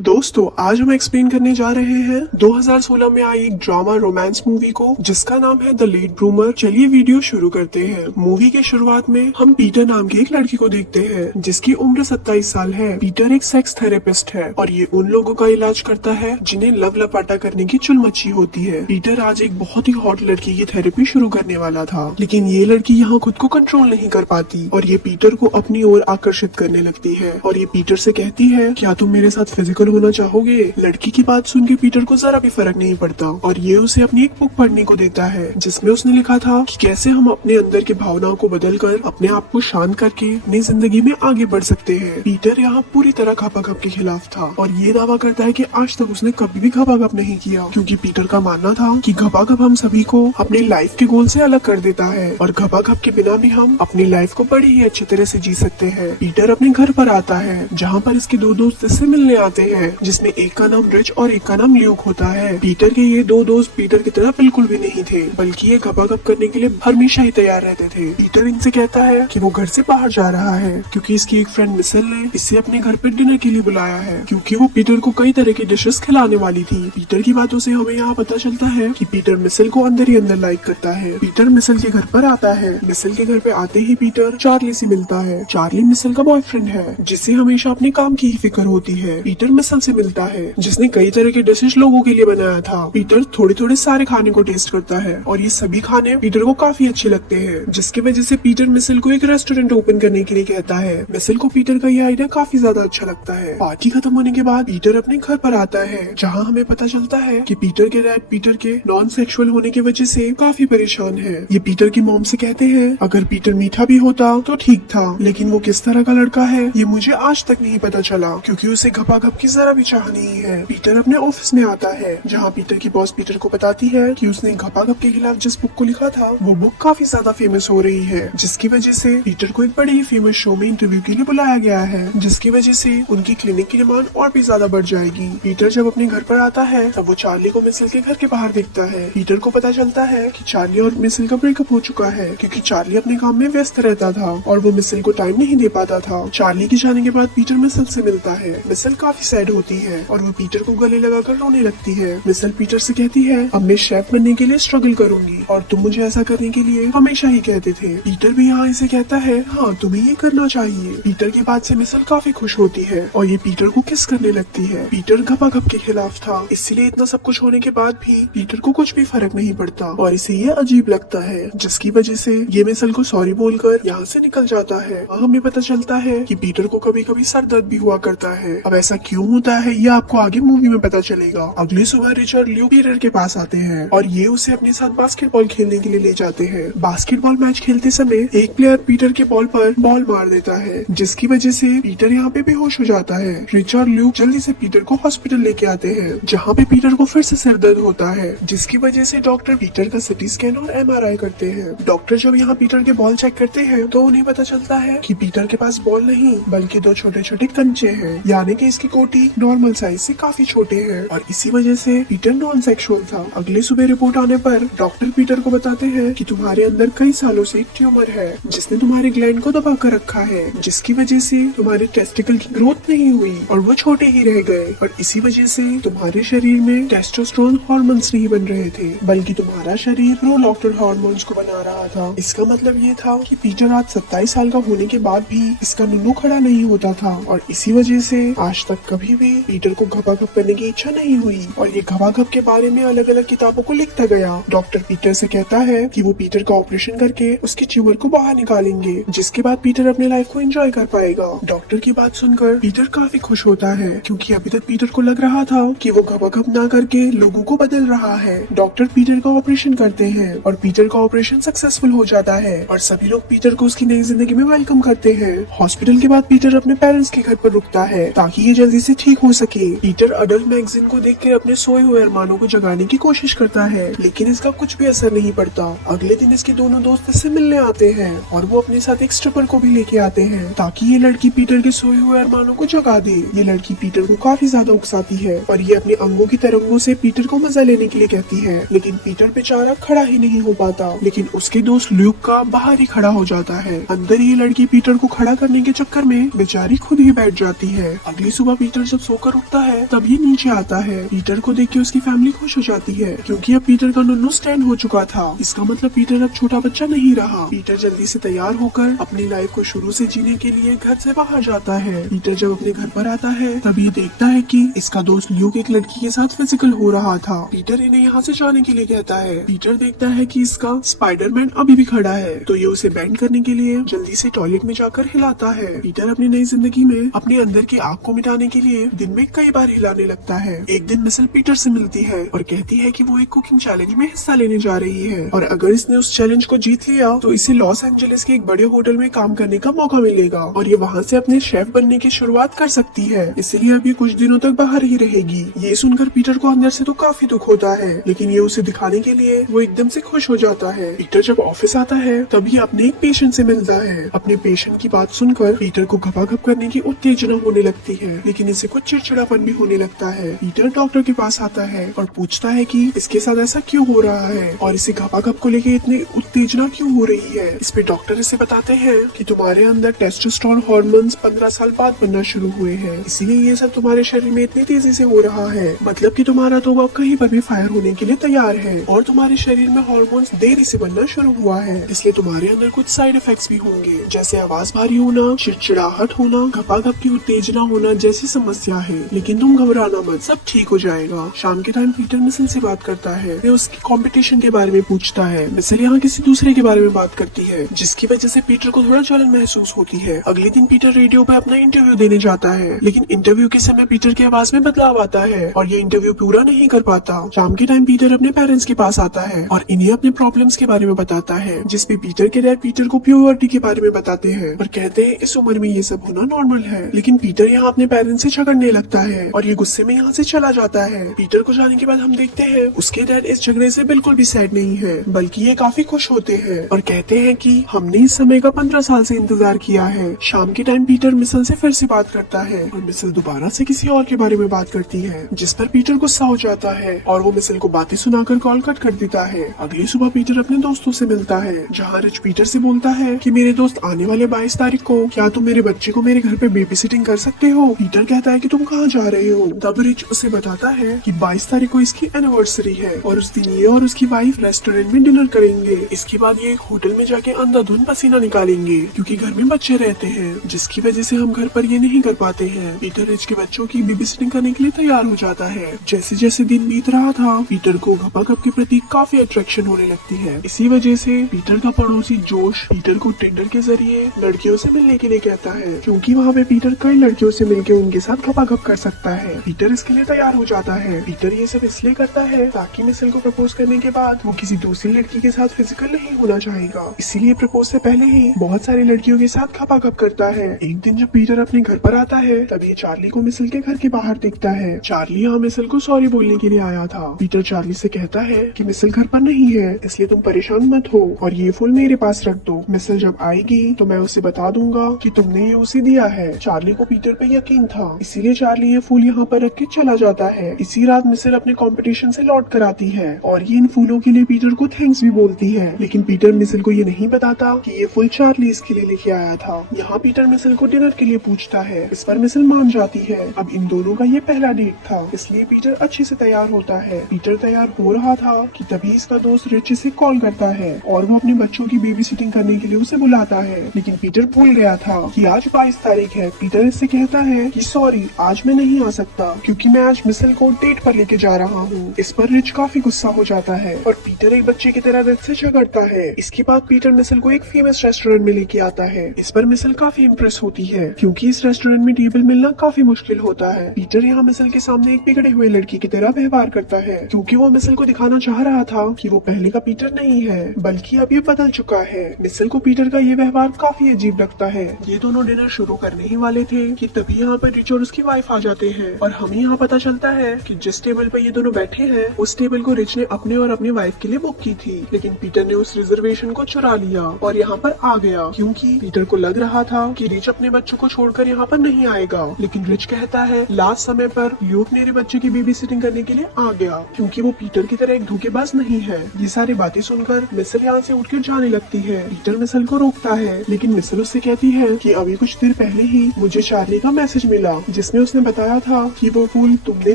दोस्तों आज हम एक्सप्लेन करने जा रहे हैं 2016 में आई एक ड्रामा रोमांस मूवी को जिसका नाम है द लेट ब्रूमर। चलिए वीडियो शुरू करते हैं। मूवी के शुरुआत में हम पीटर नाम की एक लड़की को देखते हैं जिसकी उम्र 27 साल है। पीटर एक सेक्स थेरेपिस्ट है और ये उन लोगों का इलाज करता है जिन्हें लव लपाटा करने की चुल मची होती है। पीटर आज एक बहुत ही हॉट लड़की की थेरेपी शुरू करने वाला था, लेकिन ये लड़की यहाँ खुद को कंट्रोल नहीं कर पाती और ये पीटर को अपनी ओर आकर्षित करने लगती है और ये पीटर से कहती है, क्या तुम मेरे साथ फिजिकल होना चाहोगे? लड़की की बात सुन के पीटर को जरा भी फर्क नहीं पड़ता और ये उसे अपनी एक बुक पढ़ने को देता है जिसमें उसने लिखा था कि कैसे हम अपने अंदर की भावनाओं को बदलकर अपने आप को शांत करके अपनी जिंदगी में आगे बढ़ सकते हैं। पीटर यहाँ पूरी तरह खपाखप के खिलाफ था और ये दावा करता है कि आज तक उसने कभी भी खपाखप नहीं किया, क्योंकि पीटर का मानना था कि खपाखप हम सभी को अपनी लाइफ के गोल से अलग कर देता है और खपाखप के बिना भी हम अपनी लाइफ को बड़ी ही अच्छी तरह से जी सकते हैं। पीटर अपने घर पर आता है जहाँ पर इसके दो दोस्त इससे मिलने आते हैं, जिसमें एक का नाम रिच और एक का नाम ल्यूक होता है। पीटर के ये दो दोस्त पीटर की तरह बिल्कुल भी नहीं थे, बल्कि ये खपाखप करने के लिए हमेशा ही तैयार रहते थे। पीटर इनसे कहता है कि वो घर से बाहर जा रहा है क्योंकि इसकी एक फ्रेंड मिसेल ने इसे अपने घर पे डिनर के लिए बुलाया है, क्योंकि वो पीटर को कई तरह की डिशेस खिलाने वाली थी। पीटर की बातों से हमें यहाँ पता चलता है कि पीटर मिसेल को अंदर ही अंदर लाइक करता है। पीटर मिसेल के घर पर आता है। मिसेल के घर पे आते ही पीटर चार्ली से मिलता है। चार्ली मिसेल का बॉयफ्रेंड है जिसे हमेशा अपने काम की ही फिक्र होती है। पीटर मिसेल से मिलता है जिसने कई तरह के डिशेस लोगों के लिए बनाया था। पीटर थोड़े थोड़े सारे खाने को टेस्ट करता है और ये सभी खाने पीटर को काफी अच्छे लगते हैं, जिसकी वजह से पीटर मिसेल को एक रेस्टोरेंट ओपन करने के लिए कहता है। मिसेल को पीटर का ये आइडिया काफी ज्यादा अच्छा लगता है। पार्टी खत्म होने के बाद पीटर अपने घर पर आता है जहाँ हमें पता चलता है कि पीटर के डैड पीटर के नॉन सेक्सुअल होने की वजह से काफी परेशान है। ये पीटर की मॉम से कहते हैं अगर पीटर मीठा भी होता तो ठीक था, लेकिन वो किस तरह का लड़का है ये मुझे आज तक नहीं पता चला, क्योंकि उसे खपाखप की जरा भी चाह नहीं है। पीटर अपने ऑफिस में आता है जहाँ पीटर की बॉस पीटर को बताती है कि उसने खपाखप के खिलाफ जिस बुक को लिखा था वो बुक काफी ज्यादा फेमस हो रही है, जिसकी वजह से पीटर को एक बड़ी ही फेमस शो में इंटरव्यू के लिए बुलाया गया है, जिसकी वजह से उनकी क्लिनिक की डिमांड और भी ज्यादा बढ़ जाएगी। पीटर जब अपने घर पर आता है तब वो चार्ली को मिसेल के घर के बाहर देखता है। पीटर को पता चलता है कि चार्ली और मिसेल का ब्रेकअप हो चुका है, क्योंकि चार्ली अपने काम में व्यस्त रहता था और वो मिसेल को टाइम नहीं दे पाता था। चार्ली के जाने के बाद पीटर मिसेल से मिलता है। मिसेल काफी सैड होती है और वो पीटर को गले लगाकर रोने लगती है। मिसेल पीटर से कहती है अब मैं शेफ बनने के लिए स्ट्रगल करूंगी और तुम मुझे ऐसा करने के लिए हमेशा ही कहते थे। पीटर भी यहाँ इसे कहता है हाँ तुम्हें ये करना चाहिए। पीटर की बात से मिसेल काफी खुश होती है और ये पीटर को किस करने लगती है। पीटर खपाखप के खिलाफ था, इसलिए इतना सब कुछ होने के बाद भी पीटर को कुछ भी फर्क नहीं पड़ता और इसे ये अजीब लगता है, जिसकी वजह से ये मिसेल को सॉरी बोलकर यहाँ से निकल जाता है। हमें पता चलता है कि पीटर को कभी कभी सर दर्द भी हुआ करता है। अब ऐसा क्यों होता है ये आपको आगे मूवी में पता चलेगा। अगली सुबह रिचर्ड ल्यूक पीटर के पास आते हैं और ये उसे अपने साथ बास्केटबॉल खेलने के लिए ले जाते हैं। बास्केटबॉल मैच खेलते समय एक प्लेयर पीटर के बॉल पर बॉल मार देता है, जिसकी वजह से पीटर यहाँ पे बेहोश हो जाता है। रिचर्ड ल्यूक जल्दी से पीटर को हॉस्पिटल लेके आते हैं जहाँ पे पीटर को फिर से सिर दर्द होता है, जिसकी वजह से डॉक्टर पीटर का सिटी स्कैन और MRI करते हैं। डॉक्टर जब यहाँ पीटर के बॉल चेक करते हैं तो उन्हें पता चलता है कि पीटर के पास बॉल नहीं बल्कि दो छोटे छोटे कंचे हैं, यानी कि इसकी कोटी नॉर्मल साइज से काफी छोटे हैं और इसी वजह से पीटर नॉन सेक्सुअल था। अगले सुबह रिपोर्ट आने पर डॉक्टर पीटर को बताते हैं कि तुम्हारे अंदर कई सालों से एक ट्यूमर है जिसने तुम्हारे ग्लैंड को दबा कर रखा है, जिसकी वजह से तुम्हारे टेस्टिकल की ग्रोथ नहीं हुई और वो छोटे ही रह गए और इसी वजह से तुम्हारे शरीर में टेस्टोस्टेरोन हार्मोन्स नहीं बन रहे थे बल्कि तुम्हारा शरीर प्रोलैक्टिन हार्मोन्स को बना रहा था। इसका मतलब ये था कि पीटर आज 27 साल का होने के बाद भी इसका नुन्नू खड़ा नहीं होता था और इसी वजह से आज तक कभी भी पीटर को खपाखप करने की इच्छा नहीं हुई और ये खपाखप के बारे में अलग अलग किताबों को लिखता गया। डॉक्टर पीटर से कहता है कि वो पीटर का ऑपरेशन करके उसके ट्यूमर को बाहर निकालेंगे, जिसके बाद पीटर अपने लाइफ को एंजॉय कर पाएगा। डॉक्टर की बात सुनकर पीटर काफी खुश होता है, क्योंकि अभी तक पीटर को लग रहा था कि वो खपाखप ना करके लोगों को बदल रहा है। डॉक्टर पीटर का ऑपरेशन करते हैं और पीटर का ऑपरेशन सक्सेसफुल हो जाता है और सभी लोग पीटर को उसकी नई जिंदगी में वेलकम करते हैं। हॉस्पिटल के बाद पीटर अपने पेरेंट्स के घर पर रुकता है ताकि ये जल्दी से ठीक हो सके। पीटर अडल्ट मैगजीन को देखकर अपने सोए हुए अरमानों को जगाने की कोशिश करता है, लेकिन इसका कुछ भी असर नहीं पड़ता। अगले दिन इसके दोनों दोस्त इससे मिलने आते हैं और वो अपने साथ एक स्ट्रिपर को भी लेके आते हैं ताकि ये लड़की पीटर के सोए हुए अरमानों को जगा दे। ये लड़की पीटर को काफी ज्यादा उकसाती है और ये अपने अंगों की तरंगों से पीटर को मजा लेने के लिए कहती है, लेकिन पीटर बेचारा खड़ा ही नहीं हो पाता। लेकिन उसके दोस्त ल्यूक का बाहर ही खड़ा हो जाता है। अंदर ये लड़की पीटर को खड़ा करने के चक्कर में बेचारी खुद ही बैठ जाती है। अगली सुबह पीटर जब सोकर उठता है तब ये नीचे आता है। पीटर को देख के उसकी फैमिली खुश हो जाती है क्योंकि अब पीटर का नुन्नू स्टैंड हो चुका था। इसका मतलब पीटर अब छोटा बच्चा नहीं रहा। पीटर जल्दी से तैयार होकर अपनी लाइफ को शुरू से जीने के लिए घर से बाहर जाता है। पीटर जब अपने घर पर आता है तब ये देखता है कि इसका दोस्त ल्यूक एक लड़की के साथ फिजिकल हो रहा था। पीटर इन्हें यहाँ से जाने के लिए कहता है। पीटर देखता है कि इसका स्पाइडरमैन अभी भी खड़ा है तो ये उसे बैंड करने के लिए जल्दी से टॉयलेट में जाकर हिलाता है। पीटर अपनी नई जिंदगी में अपने अंदर की आग को मिटाने के लिए दिन में कई बार हिलाने लगता है। एक दिन मिसल पीटर से मिलती है और कहती है कि वो एक कुकिंग चैलेंज में हिस्सा लेने जा रही है और अगर इसने उस चैलेंज को जीत लिया तो इसे लॉस एंजलिस के एक बड़े होटल में काम करने का मौका मिलेगा और ये वहाँ से अपने शेफ बनने की शुरुआत कर सकती है। इसलिए अभी कुछ दिनों तक बाहर ही रहेगी। ये सुनकर पीटर को अंदर से तो काफी दुख होता है लेकिन ये उसे दिखाने के लिए वो एकदम से खुश हो जाता है। पीटर जब ऑफिस आता है तभी अपने एक पेशेंट से मिलता है। अपने पेशेंट की बात सुनकर पीटर को घपाघप करने की उत्तेजना होने लगती है लेकिन इसे कुछ चिड़चिड़ापन भी होने लगता है। पीटर डॉक्टर के पास आता है और पूछता है कि इसके साथ ऐसा क्यों हो रहा है और इसे घपाघप को लेके इतनी उत्तेजना क्यों हो रही है। इस पे डॉक्टर इसे बताते हैं कि तुम्हारे अंदर टेस्टोस्टेरोन हार्मोन्स 15 साल बाद बनना शुरू हुए हैं, इसीलिए ये सब तुम्हारे शरीर में इतनी तेजी से हो रहा है। मतलब कि तुम्हारा तो अब कहीं पर भी फायर होने के लिए तैयार है और तुम्हारे शरीर में हार्मोन्स देरी से बनना शुरू हुआ है, इसलिए तुम्हारे अंदर कुछ साइड इफेक्ट्स भी होंगे जैसे आवाज भारी होना, चिड़चिड़ाहट होना, घपाघप की उत्तेजना होना जैसी समस्या है। लेकिन तुम घबराना मत, सब ठीक हो जाएगा। शाम के टाइम पीटर मिसल से बात करता है। वे उसकी कंपटीशन के बारे में पूछता है। मिसल यहाँ किसी दूसरे के बारे में बात करती है जिसकी वजह से पीटर को थोड़ा जलन महसूस होती है। अगले दिन पीटर रेडियो पे अपना इंटरव्यू देने जाता है लेकिन इंटरव्यू के समय पीटर की आवाज में बदलाव आता है और ये इंटरव्यू पूरा नहीं कर पाता। शाम के टाइम पीटर अपने पेरेंट्स के पास आता है और इन्हें अपने प्रॉब्लम्स के बारे में बताता है जिसपे पीटर के डैड पीटर को प्योरिटी के बारे में बताते हैं और कहते हैं इस उम्र में ये सब होना नॉर्मल है। लेकिन पीटर यहाँ अपने पेरेंट्स से झगड़ने लगता है और ये गुस्से में यहाँ से चला जाता है। पीटर को जाने के बाद हम देखते हैं उसके डैड इस झगड़े से बिल्कुल भी सैड नहीं है बल्कि ये काफी खुश होते हैं और कहते हैं कि हमने इस समय का 15 साल से इंतजार किया है। शाम के टाइम पीटर मिसल से फिर से बात करता है और मिसल दोबारा से किसी और के बारे में बात करती है जिस पर पीटर गुस्सा हो जाता है और वो मिसल को बातें सुनाकर कॉल कट कर देता है। अगली सुबह पीटर अपने दोस्तों से मिलता है जहाँ रिच पीटर से बोलता है कि मेरे दोस्त आने वाले 22 तारीख को क्या तुम मेरे बच्चे को मेरे घर पे बेबी सिटिंग कर सकते हो। पीटर कहता है कि तुम कहाँ जा रहे हो। तब रिच उसे बताता है कि 22 तारीख को इसकी एनिवर्सरी है और उस दिन ये और उसकी वाइफ रेस्टोरेंट में डिनर करेंगे। इसके बाद ये एक होटल में जाके अंधाधुंध पसीना निकालेंगे क्योंकि घर में बच्चे रहते हैं जिसकी वजह से हम घर पर ये नहीं कर पाते हैं। पीटर रिच के बच्चों की बेबी सिटिंग करने के लिए तैयार हो जाता है। जैसे जैसे दिन बीत रहा था पीटर को घपाघप के प्रति काफी अट्रैक्शन होने लगती है। इसी वजह से पीटर का पड़ोसी जोश पीटर को टिंडर के जरिए लड़कियों से मिलने के लिए कहता है क्योंकि वहाँ पे पीटर कई लड़कियों से मिलकर उनके साथ घपाघप कर सकता है। पीटर इसके लिए तैयार हो जाता है। पीटर ये सब इसलिए करता है ताकि मिसल को प्रपोज करने के बाद वो किसी दूसरी लड़की के साथ फिजिकल नहीं होना चाहेगा, इसीलिए प्रपोज से पहले ही बहुत सारी लड़कियों के साथ घपाघप करता है। एक दिन जब पीटर अपने घर पर आता है तभी चार्ली को मिसल के घर के बाहर दिखता है। चार्ली यहाँ मिसल को सॉरी बोलने के लिए आया था। पीटर चार्ली से कहता है कि मिसल घर पर नहीं है इसलिए तुम परेशान मत हो और ये फूल मेरे पास रख दो। मिसल जब आएगी तो मैं उसे बता दूंगा कि तुमने ये उसे दिया है। चार्ली को पीटर पे यकीन था इसीलिए चार्ली ये फूल यहाँ पर रख के चला जाता है। इसी रात मिसल अपने कंपटीशन से लौट कर आती है और ये इन फूलों के लिए पीटर को थैंक्स भी बोलती है। लेकिन पीटर मिसल को ये नहीं बताता कि ये फूल चार्ली इसके लिए लेके आया था। यहाँ पीटर मिसल को डिनर के लिए पूछता है, इस पर मिसल मान जाती है। अब इन दोनों का ये पहला डेट था इसलिए पीटर अच्छे से तैयार होता है। पीटर तैयार हो रहा था कि तभी इसका दोस्त रिच इसे कॉल करता है और वो अपने बच्चों की बेबी सिटिंग करने के लिए उसे बुलाता है। लेकिन पीटर भूल गया था कि आज 22 तारीख है। पीटर इससे कहता है कि सॉरी आज मैं नहीं आ सकता क्योंकि मैं आज मिसल को डेट पर लेके जा रहा हूँ। इस पर रिच काफी गुस्सा हो जाता है और पीटर एक बच्चे की तरह रिच से झगड़ता है। इसके बाद पीटर मिसल को एक फेमस रेस्टोरेंट में लेके आता है। इस पर मिसल काफी इम्प्रेस होती है क्योंकि इस रेस्टोरेंट में टेबल मिलना काफी मुश्किल होता है। पीटर यहाँ मिसल के सामने एक बिगड़े हुए लड़की की तरह व्यवहार करता है क्योंकि वो मिसल को दिखाना चाह रहा था कि वो पहले का पीटर नहीं है बल्कि अब ये बदल चुका है। मिसल को पीटर का ये व्यवहार काफी अजीब लगता है। ये दोनों डिनर शुरू करने ही वाले थे कि तभी यहाँ पर रिच और उसकी वाइफ आ जाते हैं और हमें यहाँ पता चलता है कि जिस टेबल पर ये दोनों बैठे हैं उस टेबल को रिच ने अपने और अपनी वाइफ के लिए बुक की थी। लेकिन पीटर ने उस रिजर्वेशन को चुरा लिया और यहाँ पर आ गया क्योंकि पीटर को लग रहा था कि रिच अपने बच्चों को छोड़कर यहाँ पर नहीं आएगा। लेकिन रिच कहता है लास्ट समय पर ल्यूक मेरे बच्चे की बेबी सिटिंग करने के लिए आ गया क्योंकि वो पीटर की तरह एक धोखेबाज नहीं है। ये सारी बातें सुनकर मिसल यहाँ से उठकर जाने लगती है। पीटर मिसल को रोकता है लेकिन मिसल उससे कहती है कि अभी कुछ देर पहले ही मुझे चार्ली का मैसेज मिला जिसमें उसने बताया था कि वो फूल तुमने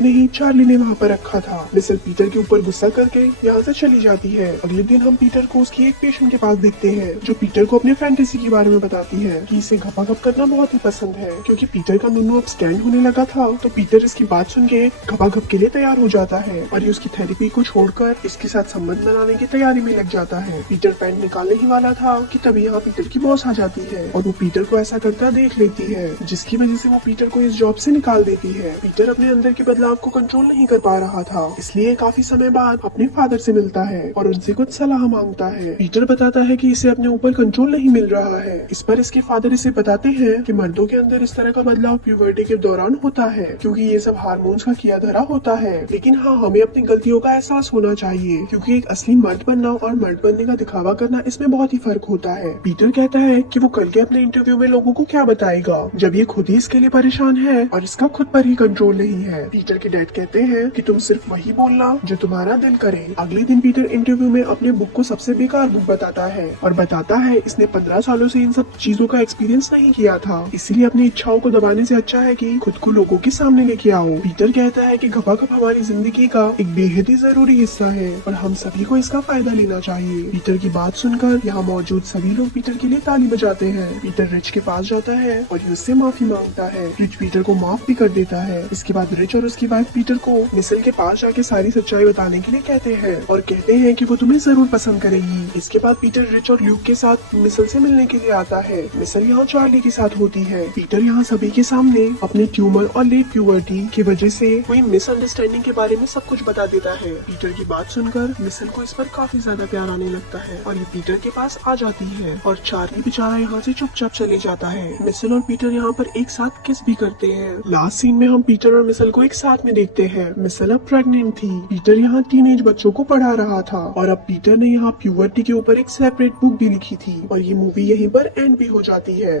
नहीं चार्ली ने वहाँ पर रखा था। मिसल पीटर के ऊपर गुस्सा करके यहाँ से चली जाती है। अगले दिन हम पीटर को उसकी एक पेशेंट के पास देखते हैं जो पीटर को अपने फैंटेसी के बारे में बताती है कि इसे घपाघप करना बहुत ही पसंद है। क्योंकि पीटर का नुन्नू अब स्टैंड होने लगा था तो पीटर इसकी बात सुन के घपाघप के लिए तैयार हो जाता है और ये उसकी थेरेपी को छोड़कर इसके साथ संबंध बनाने की तैयारी में लग जाता है। पीटर पैंट निकालने ही वाला था कि तभी यहाँ पीटर की बॉस आ जाती है और वो पीटर को ऐसा करता देख लेती है, जिसकी वजह से वो पीटर को इस जॉब से निकाल देती है। पीटर अपने अंदर के बदलाव को कंट्रोल नहीं कर पा रहा था, इसलिए काफी समय बाद अपने फादर से मिलता है और उनसे कुछ सलाह मांगता है। पीटर बताता है कि इसे अपने ऊपर कंट्रोल नहीं मिल रहा है। इस पर इसके फादर इसे बताते हैं कि मर्दों के अंदर इस तरह का बदलाव प्यूबर्टी के दौरान होता है क्योंकि ये सब हार्मोन्स का किया धरा होता है। लेकिन हाँ, हमें अपनी गलतियों का एहसास होना चाहिए क्योंकि एक असली मर्द बनना और मर्द बनने का दिखावा करना इसमें बहुत ही फर्क होता है। पीटर कहता है कि वो कल के अपने इंटरव्यू में लोगों को क्या बताएगा जब ये खुद ही इसके लिए परेशान है और इसका खुद पर ही कंट्रोल नहीं है। पीटर के डैड कहते हैं कि तुम सिर्फ वही बोलना जो तुम्हारा दिल करे। अगले दिन पीटर इंटरव्यू में अपने बुक को सबसे बेकार बुक बताता है और बताता है इसने 15 सालों से इन सब चीजों का एक्सपीरियंस नहीं किया था, इसलिए अपनी इच्छाओं को दबाने से अच्छा है कि खुद को लोगों के सामने लेके आओ। पीटर कहता है कि घपाघप हमारी जिंदगी का एक बेहद ही जरूरी हिस्सा है और हम सभी को इसका फायदा लेना चाहिए। पीटर की बात सुनकर यहाँ मौजूद सभी लोग पीटर के लिए ताली बजाते हैं। पीटर रिच के पास जाता है और ये उससे माफी मांगता है। रिच पीटर को माफ भी कर देता है। इसके बाद रिच और उसकी वाइफ पीटर को मिसल के पास जाके सारी सच्चाई बताने के लिए कहते हैं और कहते हैं कि वो तुम्हें जरूर पसंद करेगी। इसके बाद पीटर रिच और ल्यूक के साथ मिसल से मिलने के लिए आता है। मिसल यहाँ चार्ली के साथ होती है। पीटर यहाँ सभी के सामने अपने ट्यूमर और लेट प्यूबर्टी की वजह से हुई मिसअंडरस्टैंडिंग के बारे में सब कुछ बता देता है। पीटर की बात सुनकर मिसल को इस पर काफी ज्यादा प्यार आने लगता है और ये पीटर के पास आ जाती है और चार्ली बेचारा यहाँ से चुपचाप चले जाता है। मिसल और पीटर यहाँ पर एक साथ किस भी करते हैं। लास्ट सीन में हम पीटर और मिसल को एक साथ में देखते हैं। मिसल अब प्रेग्नेंट थी। पीटर यहाँ टीनेज बच्चों को पढ़ा रहा था और अब पीटर ने यहाँ प्यूबर्टी के ऊपर एक सेपरेट बुक भी लिखी थी और ये मूवी यहीं पर एंड भी हो जाती है।